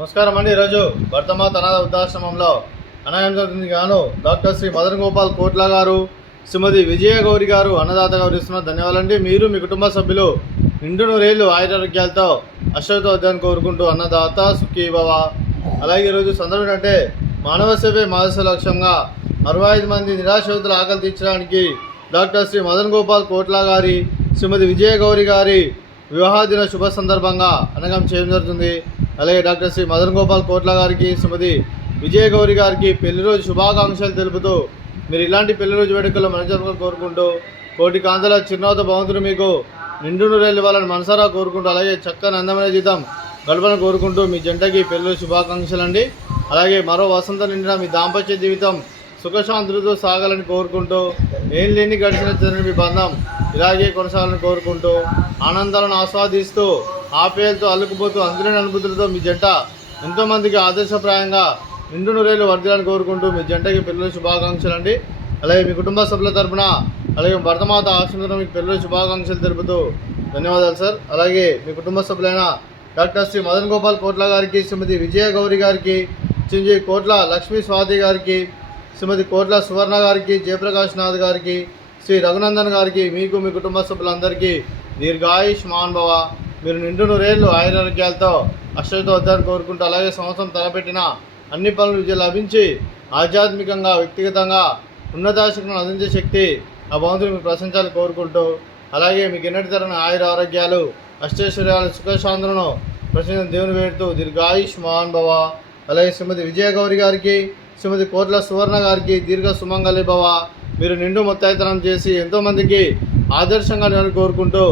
నమస్కారం అండి. ఈరోజు భర్తమాత అనాథ వృద్ధాశ్రమంలో అనాథకి గాను డాక్టర్ శ్రీ మదన్ గోపాల్ కోట్ల గారు, శ్రీమతి విజయ గౌరి గారు అన్నదాతగా వరిస్తున్నారు. ధన్యవాదాలండి. మీరు మీ కుటుంబ సభ్యులు నిండు నూరేళ్లు ఆయురారోగ్యాలతో అశ్వతో వద్దని కోరుకుంటూ అన్నదాత సుఖీ భవ. అలాగే ఈరోజు సందర్భం అంటే మానవ సేవే మానవ లక్ష్యంగా 65 మంది నిరాశ్రితుల ఆకలి తీర్చడానికి డాక్టర్ శ్రీ మదన్ గోపాల్ కోట్ల గారి, శ్రీమతి విజయ గౌరి గారి వివాహ దిన శుభ సందర్భంగా అనగం చేయడం జరుగుతుంది. అలాగే డాక్టర్ శ్రీ మదన్ గోపాల్ కోట్ల గారికి, శ్రీమతి విజయ గౌరి గారికి పెళ్లి రోజు శుభాకాంక్షలు తెలుపుతూ మీరు ఇలాంటి పెళ్లి రోజు వేడుకల్లో మంచి కోరుకుంటూ కోటి కాంతల చిరునవ్వుతో భగవంతుడు మీకు నిండు నూరేళ్ళు ఇవ్వాలని మనసారా కోరుకుంటూ అలాగే చక్కని అందమైన జీతం గడపని కోరుకుంటూ మీ జంటకి పెళ్లి శుభాకాంక్షలు అండి. అలాగే మరో వసంత నిండిన మీ దాంపత్య జీవితం సుఖశాంతులతో సాగాలని కోరుకుంటూ ఏం లేని గడిచిన మీ బంధం ఇలాగే కొనసాగాలని కోరుకుంటూ ఆనందాలను ఆస్వాదిస్తూ ఆప్యాయలతో అల్లుకుపోతూ అందులోని అనుభూతులతో మీ జంట ఎంతోమందికి ఆదర్శప్రాయంగా నిండు నూరేళ్ళు వర్ధిల్లాలని కోరుకుంటూ మీ జంటకి పెళ్లి శుభాకాంక్షలు అండి. అలాగే మీ కుటుంబ సభ్యుల తరఫున అలాగే భర్తమాత ఆశ్రమంలో మీకు పెళ్లి శుభాకాంక్షలు తెలుపుతూ ధన్యవాదాలు సార్. అలాగే మీ కుటుంబ సభ్యులైన డాక్టర్ శ్రీ మదన్ గోపాల్ కోట్ల గారికి, శ్రీమతి విజయ గౌరి గారికి, శ్రీ కోట్ల లక్ష్మీ స్వాతి గారికి, శ్రీమతి కోట్ల సువర్ణ గారికి, జయప్రకాష్ నాథ్ గారికి, శ్రీ రఘునందన్ గారికి, మీకు మీ కుటుంబ సభ్యులందరికీ దీర్ఘాయుష్మాన్ భవ. మీరు నిండు నూరేళ్ళు ఆయురారోగ్యాలతో అశ్వతో వద్దని కోరుకుంటూ అలాగే సంవత్సరం తలపెట్టిన అన్ని పనులు విజయం లభించి ఆధ్యాత్మికంగా వ్యక్తిగతంగా ఉన్నతాశక్తులను అందించే శక్తి ఆ భగవంతుని మీకు ప్రశంసాలు కోరుకుంటూ అలాగే మీకు ఎన్నటి తరని ఆయుర ఆరోగ్యాలు అష్టైశ్వర్యాలు సుఖశాంతులను ప్రశ్న దేవుని వేడుతూ దీర్ఘాయుష్మాన్ భవ. అలాగే శ్రీమతి విజయ గౌరి గారికి, శ్రీమతి కోట్ల సువర్ణ గారికి దీర్ఘ సుమంగళి భవ. మీరు నిండు మొత్తాయితనం చేసి ఎంతోమందికి ఆదర్శంగా నేను కోరుకుంటూ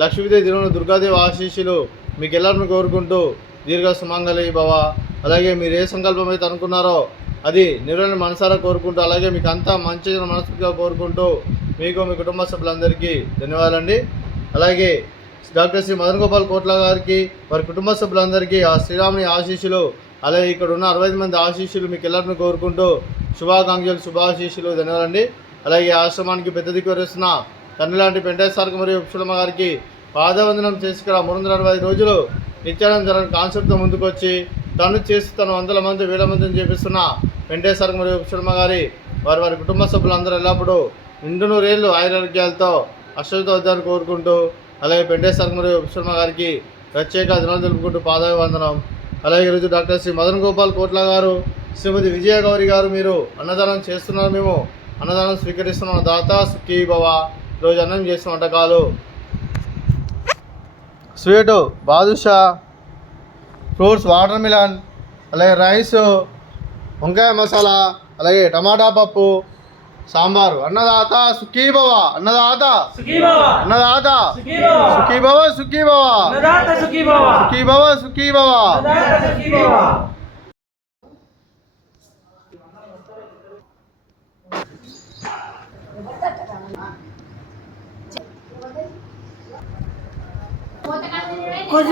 లక్ష్మీదేవి తిరుమల దుర్గాదేవి ఆశీస్సులు మీకు ಎಲ್ಲರನ್ನು కోరుకుంటూ దీర్ఘ సుమంగళి భవ. అలాగే మీరు ఏ సంకల్పం అయితే అనుకున్నారో అది నెరవేరని మనసారా కోరుకుంటూ అలాగే మీకు అంతా మంచి మనస్ఫూర్తిగా కోరుకుంటూ మీకు మీ కుటుంబ సభ్యులందరికీ ధన్యవాదాలండి. అలాగే డాక్టర్ శ్రీ మదన్ గోపాల్ కోట్ల గారికి, వారి కుటుంబ సభ్యులందరికీ ఆ శ్రీరాముని ఆశీస్సులు అలాగే ఇక్కడ ఉన్న 65 మంది ఆశీస్సులు మీకు ಎಲ್ಲರನ್ನು కోరుకుంటూ శుభాకాంక్షలు శుభాశీస్సులు ధన్యవాదాలండి. అలాగే ఆశ్రమానికి పెద్ద దిక్కు వరిస్తున్న తండ్రి లాంటి పెంటేశ్వర మరియు ఉప్సులమ్మ గారికి పాదవందనం చేసుకున్న 365 రోజులు నిత్యానంద జరగని కాన్సెప్ట్తో ముందుకొచ్చి తను చేసి తను 100 మంది 1000 మందిని చేపిస్తున్న పెంటేశ్వర మరియు ఉప్సులమ్మ గారి వారి కుటుంబ సభ్యులందరూ ఎల్లప్పుడూ నిండు నూరేళ్ళు ఆయురారోగ్యాలతో అశ్వతో వద్దని కోరుకుంటూ అలాగే పెంటేశ్వర మరియు ఉప్సులమ్మ గారికి ప్రత్యేక దినాలు తెలుపుకుంటూ పాదాభివందనం. అలాగే ఈరోజు డాక్టర్ శ్రీ మదన్ గోపాల్ కోట్ల గారు, శ్రీమతి విజయ గౌరి గారు మీరు అన్నదానం చేస్తున్నారు, మేము అన్నదానం స్వీకరిస్తున్నాం. దాత సుఖీ భవ. రోజు అన్నం చేసిన వంటకాలు sweet badusha, fruits water melon, అలాగే రైస్, వంకాయ మసాలా, అలాగే టమాటా పప్పు, సాంబారు. అన్నదాత సుఖీ భవ. అన్నదాత అన్నదాత సుఖీ భవ సుఖీ భవ సుఖీ భవ సుఖీ భవ. कुछ